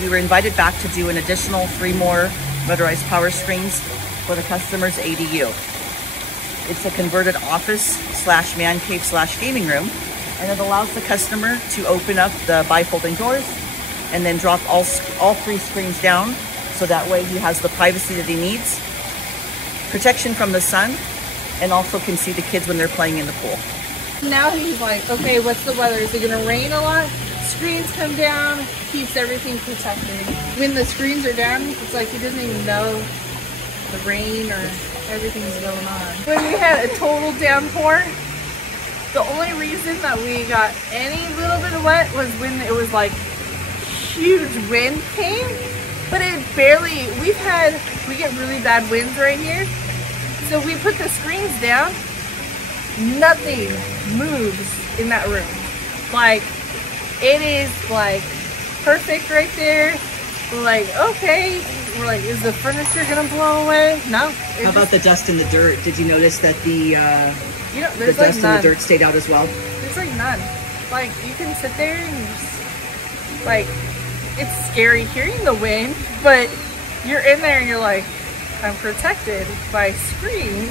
we were invited back to do an additional 3 more motorized power screens for the customer's ADU. It's a converted office slash man cave slash gaming room, and it allows the customer to open up the bifolding doors and then drop all 3 screens down, so that way he has the privacy that he needs, protection from the sun, and also can see the kids when they're playing in the pool. Now he's like, okay, what's the weather? Is it gonna rain a lot? Screens come down, keeps everything protected. When the screens are down, it's like he doesn't even know the rain or everything's going on. When we had a total downpour, the only reason that we got any little bit of wet was when it was like huge wind came, but it barely, we get really bad winds right here. So we put the screens down, nothing moves in that room. Like, it is like perfect right there. We're like, okay. We're like, is the furniture gonna blow away? No. How about the dust and the dirt? Did you notice that the there's dust like none. and the dirt stayed out as well? There's like none. Like, you can sit there and just, like, it's scary hearing the wind, but you're in there and you're like, I'm protected by screens.